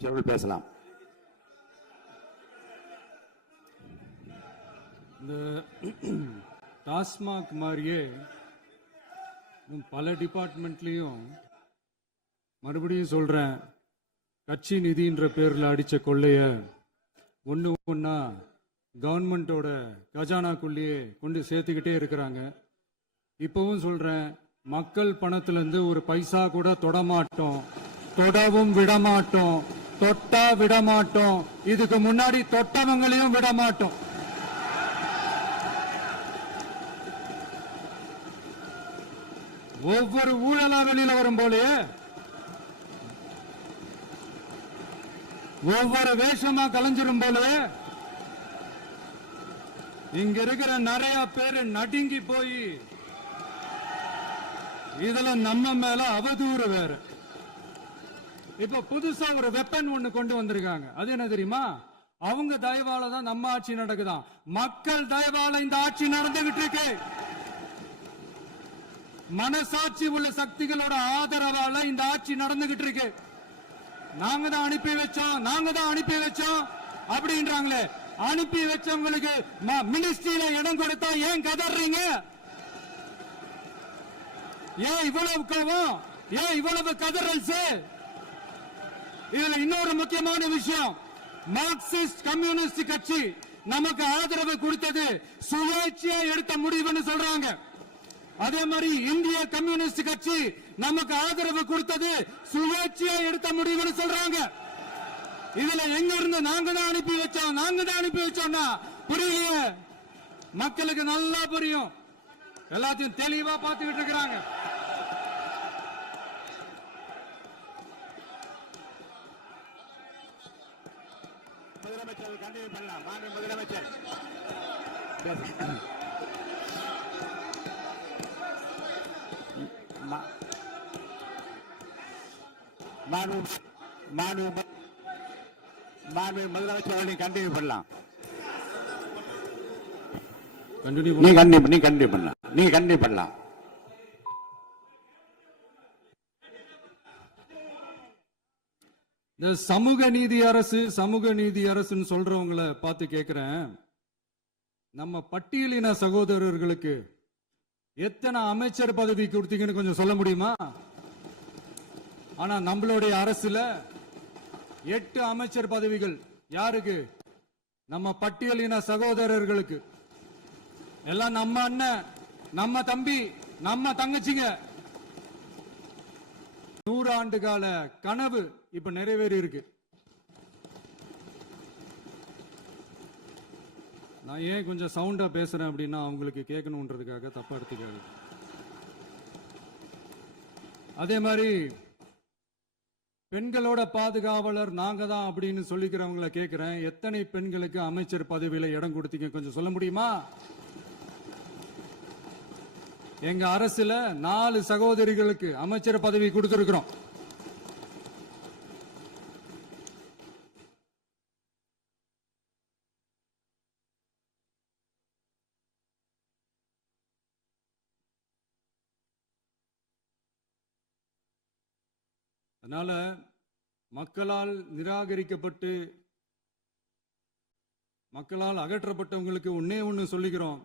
பேசலாம். இந்த டாஸ்மாக் மாதிரியே பல டிபார்ட்மெண்ட்லயும் மறுபடியும் சொல்றேன், கட்சி நிதின்ற பேர்ல அடிச்ச கொள்ளைய ஒண்ணு ஒண்ணா கவர்மெண்டோட கஜானாக்குள்ளேயே கொண்டு சேர்த்துக்கிட்டே இருக்கிறாங்க. இப்பவும் சொல்றேன், மக்கள் பணத்துல இருந்து ஒரு பைசா கூட தொடமாட்டோம், தொடவும் விடமாட்டோம், தொட்டா விடமாட்டோம், இதுக்கு முன்னாடி தொட்டவங்களையும் விடமாட்டோம். ஒவ்வொரு ஊழலா வெளியில வரும் போலயே ஒவ்வொரு வேஷமா கலைஞ்சிரும் போலயே இங்க இருக்கிற நிறைய பேரு நடுங்கி போய் இதுல நம்ம மேல அவதூறு வேற. இப்ப புதுசா ஒரு வெப்பன் ஒண்ணு கொண்டு வந்திருக்காங்க. அது என்ன தெரியுமா? அவங்க தயவால தான் நம்ம ஆட்சி நடக்குதான். மக்கள் தயவால இந்த ஆட்சி நடந்துகிட்டு இருக்கு. மனசாட்சி உள்ள சக்திகளோட ஆதரவால இந்த ஆட்சி நடந்துகிட்டு இருக்கு. நாங்க தான் அனுப்பி வச்சோம் அப்படின்றாங்களே. அனுப்பி வச்சவங்களுக்கு மினிஸ்ட்ரியில இடம் கொடுத்தா ஏன் கதறீங்க? ஏன் இவ்வளவு கோவம்? ஏன் இவ்வளவு கதறல்ஸ்? இதுல இன்னொரு முக்கியமான விஷயம், மார்க்சிஸ்ட் கம்யூனிஸ்ட் கட்சி நமக்கு ஆதரவு கொடுத்தது சுயேட்சையா எடுத்த முடிவுன்னு சொல்றாங்க. அதே மாதிரி இந்திய கம்யூனிஸ்ட் கட்சி நமக்கு ஆதரவு கொடுத்தது சுயேட்சையா எடுத்த முடிவுன்னு சொல்றாங்க. இதுல எங்க இருந்து நாங்க தான் அனுப்பி வச்சோம்னா புரியலையே. மக்களுக்கு நல்லா புரியும், எல்லாத்தையும் தெளிவா பார்த்துக்கிட்டு இருக்கிறாங்க. முதலமைச்சர் கண்டினியூ பண்ணலாம். மாண்பு முதலமைச்சர் முதலமைச்சர் கண்டினியூ பண்ணலாம். நீ கண்டினியூ பண்ணலாம். இந்த சமூக நீதி அரசுன்னு சொல்றவங்களை பார்த்து கேட்கிறேன், நம்ம பட்டியலின சகோதரர்களுக்கு எத்தனை அமைச்சர் பதவி கொடுத்தீங்கன்னு கொஞ்சம் சொல்ல முடியுமா? ஆனா நம்மளுடைய அரசுல 8 அமைச்சர் பதவிகள் யாருக்கு? நம்ம பட்டியலின சகோதரர்களுக்கு. எல்லாம் நம்ம அண்ணன், நம்ம தம்பி, நம்ம தங்கச்சிங்க. 100 ஆண்டு கால கனவு இப்ப நிறைவேறி இருக்கு. நான் ஏன் கொஞ்சம் சவுண்டா பேசுறேன் அப்படின்னா அவங்களுக்கு கேட்கணுன்றதுக்காக, தப்பா எடுத்துக்காது. அதே மாதிரி பெண்களோட பாதுகாவலர் நாங்க தான் அப்படின்னு சொல்லிக்கிறவங்களை கேட்கிறேன், எத்தனை பெண்களுக்கு அமைச்சர் பதவியில இடம் கொடுத்தீங்க கொஞ்சம் சொல்ல முடியுமா? எங்க அரசுல 4 சகோதரிகளுக்கு அமைச்சர் பதவி கொடுத்திருக்கிறோம். அதனால மக்களால் நிராகரிக்கப்பட்டு மக்களால் அகற்றப்பட்டவங்களுக்கு ஒண்ணு சொல்லிக்கிறோம்,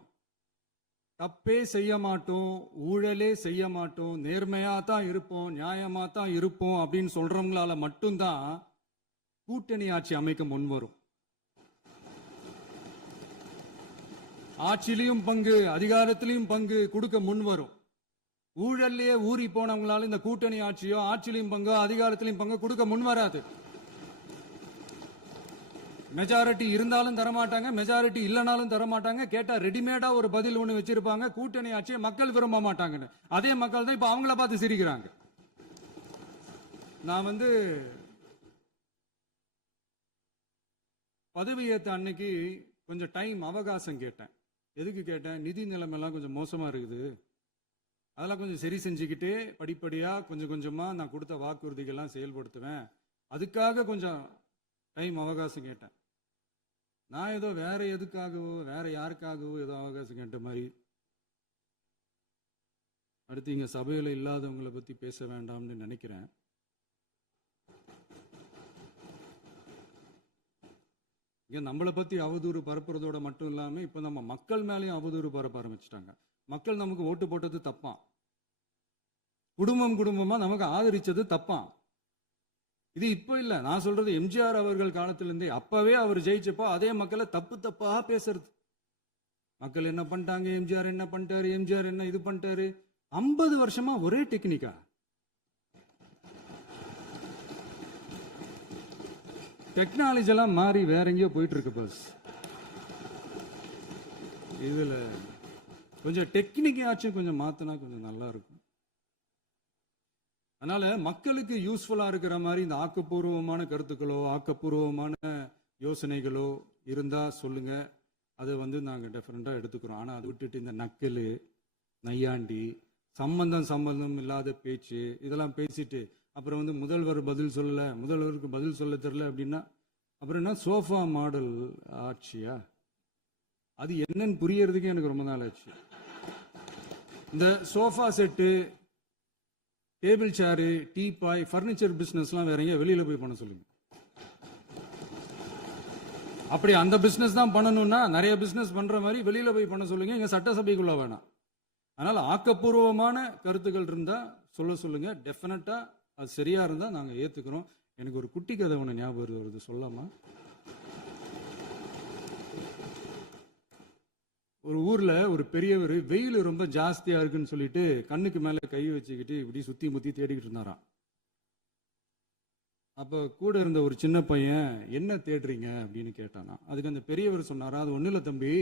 தப்பே செய்ய மாட்டோம், ஊழலே செய்ய மாட்டோம், நேர்மையா தான் இருப்போம், நியாயமா தான் இருப்போம் அப்படின்னு சொல்றவங்களால மட்டும்தான் கூட்டணி ஆட்சி அமைக்க முன்வரும். ஆட்சியிலையும் பங்கு, அதிகாரத்திலையும் பங்கு கொடுக்க முன்வரும். ஊழல்லையே ஊறி போனவங்களால இந்த கூட்டணி ஆட்சியோ, ஆட்சியிலையும் பங்கு, அதிகாரத்திலையும் பங்கு கொடுக்க முன்வராது. மெஜாரிட்டி இருந்தாலும் தரமாட்டாங்க, மெஜாரிட்டி இல்லைனாலும் தரமாட்டாங்க. கேட்டா ரெடிமேடா ஒரு பதில் ஒண்ணு வச்சிருப்பாங்க, கூட்டணி ஆட்சியை மக்கள் விரும்ப மாட்டாங்கன்னு. அதே மக்கள் தான் இப்ப அவங்கள பார்த்து சிரிக்கிறாங்க. நான் பதவி ஏத்த அன்னைக்கு கொஞ்சம் டைம் அவகாசம் கேட்டேன். எதுக்கு கேட்டேன்? நிதி நிலைமை எல்லாம் கொஞ்சம் மோசமா இருக்குது, அதெல்லாம் கொஞ்சம் சரி செஞ்சுக்கிட்டு படிப்படியா கொஞ்சம் கொஞ்சமா நான் கொடுத்த வாக்குறுதிகள்லாம் செயல்படுத்துவேன், அதுக்காக கொஞ்சம் டைம் அவகாசம் கேட்டேன். நான் ஏதோ வேற எதுக்காகவோ வேற யாருக்காகவோ ஏதோ அவகாசம் கேட்ட மாதிரி. அடுத்து இங்க சபையில இல்லாதவங்களை பத்தி பேச வேண்டாம்னு நினைக்கிறேன். இங்க நம்மளை பத்தி அவதூறு பரப்புறதோட மட்டும் இல்லாம இப்ப நம்ம மக்கள் மேலேயும் அவதூறு பரப்ப ஆரம்பிச்சிட்டாங்க. மக்கள் நமக்கு ஓட்டு போட்டது தப்பான், குடும்பம் குடும்பமா நமக்கு ஆதரிச்சது தப்பான். இது இப்ப இல்ல, நான் சொல்றது எம்ஜிஆர் அவர்கள் காலத்திலிருந்தே. அப்பவே அவர் ஜெயிச்சப்போ அதே மக்களை தப்பு தப்பா பேசுறது. மக்கள் என்ன பண்ணிட்டாங்க, எம்ஜிஆர் என்ன பண்ணிட்டாரு, எம்ஜிஆர் என்ன இது பண்ணிட்டாரு. 50 வருஷமா ஒரே டெக்னிக்கா. டெக்னாலஜி எல்லாம் மாறி வேற எங்கேயோ போயிட்டு இருக்கு பஸ். இதுல கொஞ்சம் டெக்னிக்காச்சும் கொஞ்சம் மாத்தினா கொஞ்சம் நல்லா இருக்கும். அதனால மக்களுக்கு யூஸ்ஃபுல்லா இருக்கிற மாதிரி இந்த ஆக்கப்பூர்வமான கருத்துக்களோ ஆக்கப்பூர்வமான யோசனைகளோ இருந்தா சொல்லுங்க. அது நாங்க டெஃபரெண்டா எடுத்துக்கிறோம். ஆனா அதை விட்டுட்டு இந்த நக்கலு நையாண்டி சம்பந்தம் இல்லாத பேச்சு இதெல்லாம் பேசிட்டு அப்புறம் முதல்வர் பதில் சொல்லல, முதல்வருக்கு பதில் சொல்ல தெரியல அப்படின்னா அப்புறம் என்ன சோஃபா மாடல் ஆட்சியா? அது என்னன்னு புரியறதுக்கு எனக்கு ரொம்ப நாள் ஆச்சு. இந்த sofa set, table chair, teapoy, furniture பிசினஸ்லாம் வேற எங்க வெளியில போய் பண்ண சொல்லுங்க. அப்படி அந்த பிசினஸ் தான் பண்ணணும்னா நிறைய பிசினஸ் பண்ற மாதிரி வெளியில போய் பண்ண சொல்லுங்க, இங்க சட்டசபைக்குள்ள வேணாம். அதனால ஆக்கப்பூர்வமான கருத்துக்கள் இருந்தா சொல்லுங்க. டெஃபினட்டா அது சரியா இருந்தா நாங்க ஏத்துக்கிறோம். எனக்கு ஒரு குட்டி கதை ஒண்ணு ஞாபகம் வருது, சொல்லாமா? ஒரு ஊர்ல ஒரு பெரியவர் வெயில் ரொம்ப ஜாஸ்தியா இருக்குன்னு சொல்லிட்டு கண்ணுக்கு மேல கை வச்சுக்கிட்டு இப்படி சுத்தி முத்தி தேடிக்கிட்டு இருந்தாராம். அப்ப கூட இருந்த ஒரு சின்ன பையன் என்ன தேடுறீங்க அப்படின்னு கேட்டானா. அதுக்கு அந்த பெரியவர் சொன்னாரா, அது ஒண்ணு இல்ல தம்பி,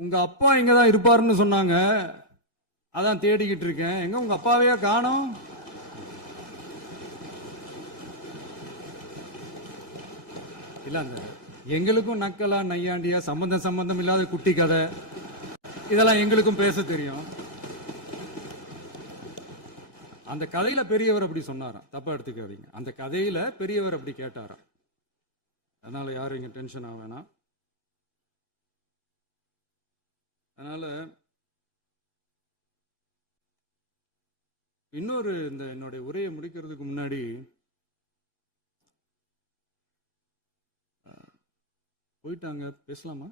உங்க அப்பா இங்கதான் இருப்பாருன்னு சொன்னாங்க, அதான் தேடிக்கிட்டு இருக்கேன். எங்க உங்க அப்பாவையா காணோம்? இல்ல அந்த எங்களுக்கும் நக்கலா நையாண்டியா சம்பந்தம் இல்லாத குட்டி கதை இதெல்லாம் எங்களுக்கும் பேச தெரியும். அந்த கதையில பெரியவர் அப்படி சொன்னாராம், தப்பா எடுத்துக்காதீங்க. அந்த கதையில பெரியவர் அப்படி கேட்டாராம். அதனால யாரும் இங்க டென்ஷன் ஆக வேணாம். அதனால இன்னொரு இந்த என்னுடைய உரையை முடிக்கிறதுக்கு முன்னாடி போயிட்டாங்க, பேசலாமா?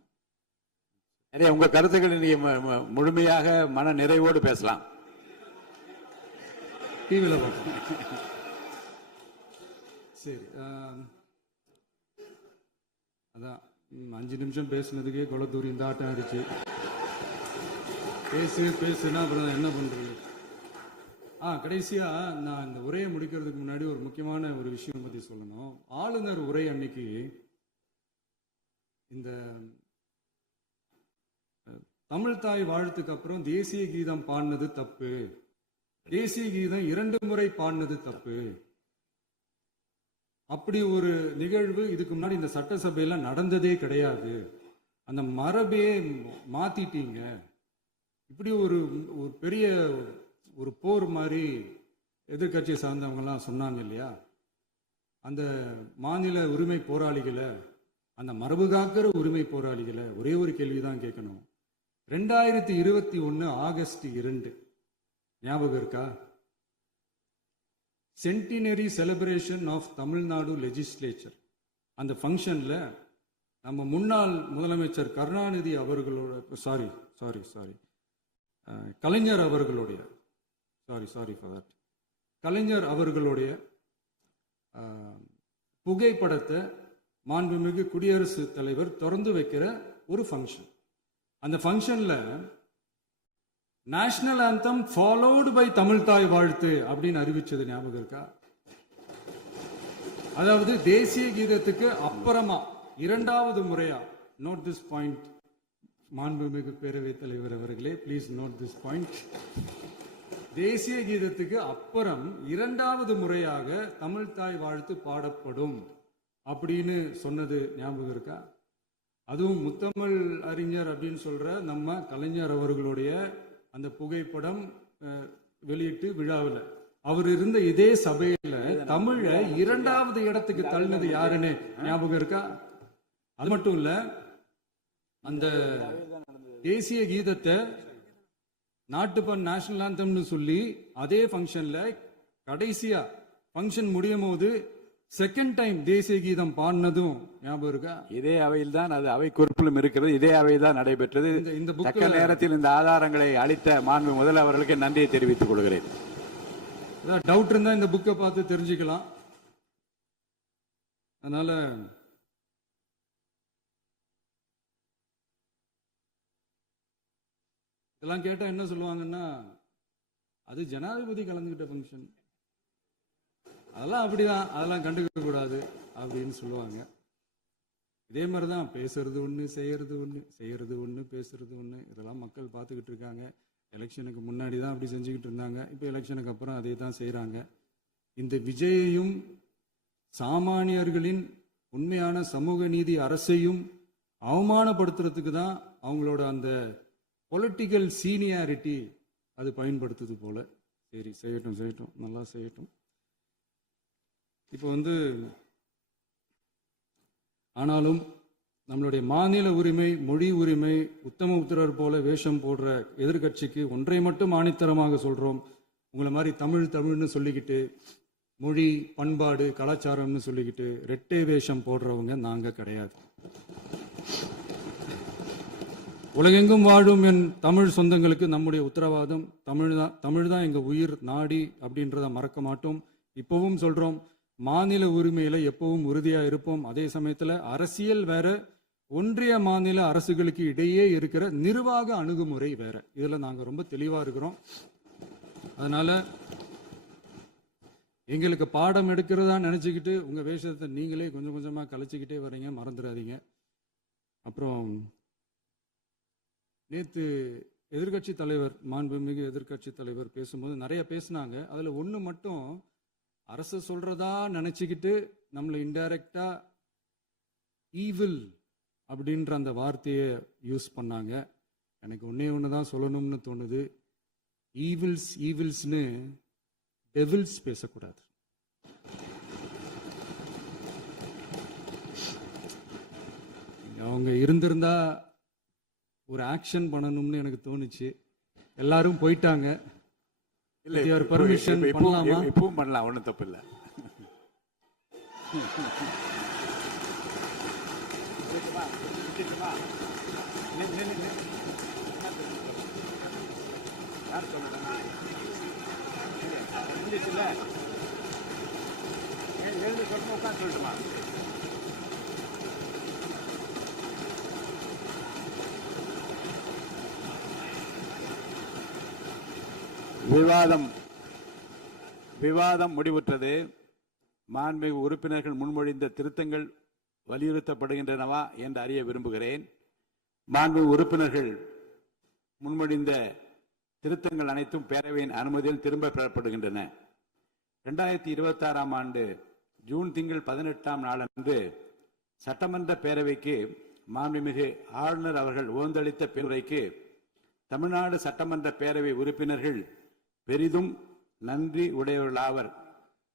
உங்க கருத்துக்களை நீங்க முழுமையாக மன நிறைவோடு பேசலாம். டிவியில் பார்ப்போம். சரி, அதான் 5 நிமிஷம் பேசுனதுக்கே கொளத்தூரி இந்த ஆட்டம் ஆயிடுச்சு. பேசுனா அப்புறம் என்ன பண்றது? கடைசியா நான் இந்த உரையை முடிக்கிறதுக்கு முன்னாடி ஒரு முக்கியமான ஒரு விஷயம் பத்தி சொல்லணும். ஆளுநர் உரை அன்னைக்கு இந்த தமிழ் தாய் வாழ்த்துக்கு அப்புறம் தேசிய கீதம் பாடினது தப்பு, தேசிய கீதம் 2 முறை பாடினது தப்பு, அப்படி ஒரு நிகழ்வு இதுக்கு முன்னாடி இந்த சட்டசபையில நடந்ததே கிடையாது, அந்த மரபே மாத்திட்டீங்க, இப்படி ஒரு பெரிய ஒரு போர் மாதிரி எதிர்கட்சியை சார்ந்தவங்க எல்லாம் சொன்னாங்க இல்லையா? அந்த மாநில உரிமை போராளிகளை, அந்த மரபு காக்கிற உரிமை போராளிகளை ஒரே ஒரு கேள்விதான் கேட்கணும். 2021 ஆகஸ்ட் 2 ஞாபகம் இருக்கா? Centenary celebration of Tamil Nadu legislature. அந்த ஃபங்க்ஷன்ல நம்ம முன்னாள் முதலமைச்சர் கருணாநிதி அவர்களோட கலைஞர் அவர்களுடைய கலைஞர் அவர்களுடைய புகைப்படத்தை மாண்புமிகு குடியரசுத் தலைவர் திறந்து வைக்கிற ஒரு ஃபங்க்ஷன். அந்த ஃபங்க்ஷன்ல national anthem followed by Tamil Thai Vazhthu அப்படின்னு அறிவிச்சது ஞாபகம் இருக்கா? அதாவது தேசிய கீதத்துக்கு அப்புறமா 2வது முறையா, நோட் திஸ் பாயிண்ட் மாண்புமிகு பேரவைத் தலைவர் அவர்களே, பிளீஸ் நோட் திஸ் பாயிண்ட். தேசிய கீதத்துக்கு அப்புறம் 2வது முறையாக தமிழ் தாய் வாழ்த்து பாடப்படும் அப்படின்னு சொன்னது ஞாபகம் இருக்கா? அதுவும் முத்தமிழ் அறிஞர் அப்படின்னு சொல்ற நம்ம கலைஞர் அவர்களுடைய அந்த புகைப்படம் வெளியிட்டு விழாவில் அவர் இருந்த இதே சபையில தமிழ 2வது இடத்துக்கு தள்ளினது யாருன்னு ஞாபகம் இருக்கா? அது மட்டும் இல்ல, அந்த தேசிய கீதத்தை நாட்டுப்பண் நேஷனல் ஆந்தம்னு சொல்லி அதே ஃபங்க்ஷன்ல கடைசியா ஃபங்க்ஷன் முடியும் போது செகண்ட் டைம் தேசிய கீதம் பாடினதும் ஞாபகம் இருக்கா? இதே அவையில் தான் அது அவை குறிப்பிலும் இருக்கிறது. இதே அவையில் தான் நடைபெற்றது. இந்த தக்க நேரத்தில் இந்த ஆதாரங்களை அளித்த மாண்பு முதல்வர்களுக்கு நன்றியை தெரிவித்துக் கொள்கிறேன். டவுட் இருந்தா இந்த புக்கை பார்த்து தெரிஞ்சுக்கலாம். அதனால இதெல்லாம் கேட்டா என்ன சொல்லுவாங்கன்னா, அது ஜனாதிபதி கலந்துகிட்ட ஃபங்க்ஷன், அதெல்லாம் அப்படிதான், அதெல்லாம் கண்டுக்க கூடாது அப்படின்னு சொல்லுவாங்க. இதே மாதிரிதான் பேசுறது ஒண்ணு, செய்யறது ஒண்ணு, செய்யறது ஒண்ணு, பேசுறது ஒண்ணு. இதெல்லாம் மக்கள் பார்த்துக்கிட்டு இருக்காங்க. எலெக்ஷனுக்கு முன்னாடி தான் அப்படி செஞ்சுக்கிட்டு இருந்தாங்க. இப்போ எலெக்ஷனுக்கு அப்புறம் அதே தான் செய்யறாங்க. இந்த விஜயையும் சாமானியர்களின் உண்மையான சமூக நீதி அரசையும் அவமானப்படுத்துறதுக்கு தான் அவங்களோட அந்த பொலிட்டிக்கல் சீனியாரிட்டி அது பயன்படுத்துது போல. சரி, செய்யட்டும் செய்யட்டும், நல்லா செய்யட்டும். இப்போ ஆனாலும் நம்மளுடைய மாநில உரிமை, மொழி உரிமை, உத்தம உத்தரர் போல வேஷம் போடுற எதிர்கட்சிக்கு ஒன்றை மட்டும் ஆணித்தரமாக சொல்றோம். உங்களை மாதிரி தமிழ்னு சொல்லிக்கிட்டு, மொழி, பண்பாடு, கலாச்சாரம்னு சொல்லிக்கிட்டு ரெட்டை வேஷம் போடுறவங்க நாங்க கிடையாது. உலகெங்கும் வாழும் என் தமிழ் சொந்தங்களுக்கு நம்முடைய உத்தரவாதம் தமிழ் தான் எங்க உயிர் நாடி அப்படின்றத மறக்க மாட்டோம். இப்பவும் சொல்றோம், மாநில உரிமையில எப்பவும் உறுதியா இருப்போம். அதே சமயத்துல அரசியல் வேற, ஒன்றிய மாநில அரசுகளுக்கு இடையே இருக்கிற நிர்வாக அணுகுமுறை வேற. இதுல நாங்க ரொம்ப தெளிவா இருக்கிறோம். அதனால எங்களுக்கு பாடம் எடுக்கிறதா நினைச்சுக்கிட்டு உங்க வேஷத்தை நீங்களே கொஞ்சம் கொஞ்சமா கலைச்சிக்கிட்டே வர்றீங்க, மறந்துடாதீங்க. அப்புறம் நேத்து எதிர்கட்சி தலைவர், மாண்புமிகு எதிர்கட்சி தலைவர் பேசும்போது நிறைய பேசினாங்க. அதுல ஒண்ணு மட்டும் அரசு சொல்றதா நினைச்சுக்கிட்டு நம்மளை இன்டைரக்டா ஈவில் அப்படின்ற அந்த வார்த்தையை யூஸ் பண்ணாங்க. எனக்கு ஒன்னே ஒண்ணுதான் சொல்லணும்னு தோணுது. ஈவில்ஸ்னு டெவில்ஸ் பேசக்கூடாது. அவங்க இருந்திருந்தா ஒரு ஆக்ஷன் பண்ணணும்னு எனக்கு தோணுச்சு. எல்லாரும் போயிட்டாங்க. இல்ல, பர்மிஷன் பண்ணலாமா? இப்பவும் பண்ணலாம், ஒண்ணும் தப்பு இல்ல. சொல்லட்டுமா? விவாதம் முடிவுற்றது. மாண்புமிகு உறுப்பினர்கள் முன்மொழிந்த திருத்தங்கள் வலியுறுத்தப்படுகின்றனவா என்று அறிய விரும்புகிறேன். மாண்புமிகு உறுப்பினர்கள் முன்மொழிந்த திருத்தங்கள் அனைத்தும் பேரவையின் அனுமதியில் திரும்ப பெறப்படுகின்றன. 2026ஆம் ஆண்டு ஜூன் திங்கள் 18ஆம் நாளன்று சட்டமன்ற பேரவைக்கு மாண்புமிகு ஆளுநர் அவர்கள் ஓந்தளித்த பெருரைக்கு தமிழ்நாடு சட்டமன்ற பேரவை உறுப்பினர்கள் பெரிதும் நன்றி உடையவர்களாவர்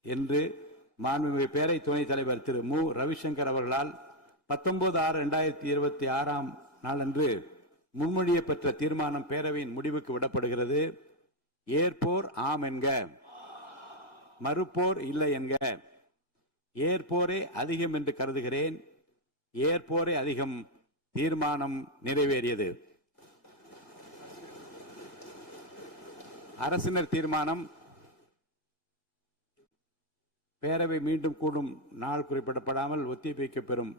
என்று மாண்புமிகு பேரவை துணைத் தலைவர் திரு மு ரவிசங்கர் அவர்களால் 19/6/2026ஆம் நாளன்று முன்மொழியப்பட்ட தீர்மானம் பேரவையின் முடிவுக்கு விடப்படுகிறது. ஏற்போர் ஆம் என்க, மறுப்போர் இல்லை என்க. ஏற்போரே அதிகம் என்று கருதுகிறேன். ஏற்போரே அதிகம். தீர்மானம் நிறைவேறியது. அரசினர் தீர்மானம். பேரவை மீண்டும் கூடும் நாள் குறிப்பிடப்படாமல் ஒத்திவைக்கப்பெறும்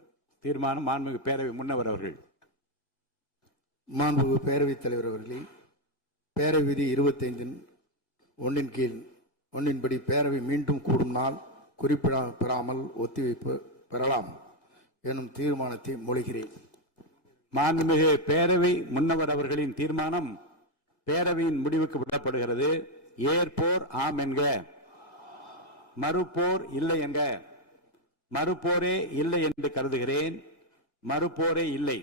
தீர்மானம். மாண்புமிகு பேரவை முன்னவர் அவர்கள். மாண்புமிகு பேரவைத் தலைவர் அவர்களே, பேரவை விதி 25(1) கீழ் 1 பேரவை மீண்டும் கூடும் நாள் குறிப்பிடப்பெறாமல் ஒத்திவைப்பு பெறலாம் எனும் தீர்மானத்தை மொழிகிறேன். மாண்புமிகு பேரவை முன்னவர் அவர்களின் தீர்மானம் பேரவையின் முடிவுக்கு விடப்படுகிறது. ஏற்போர் ஆம் என்க, மறுப்போர் இல்லை என்க. மறுப்போரே இல்லை என்று கருதுகிறேன். மறுப்போரே இல்லை.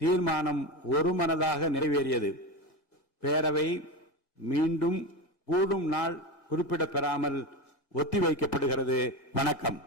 தீர்மானம் ஒருமனதாக நிறைவேறியது. பேரவை மீண்டும் கூடும் நாள் குறிப்பிடப்பெறாமல் ஒத்திவைக்கப்படுகிறது. வணக்கம்.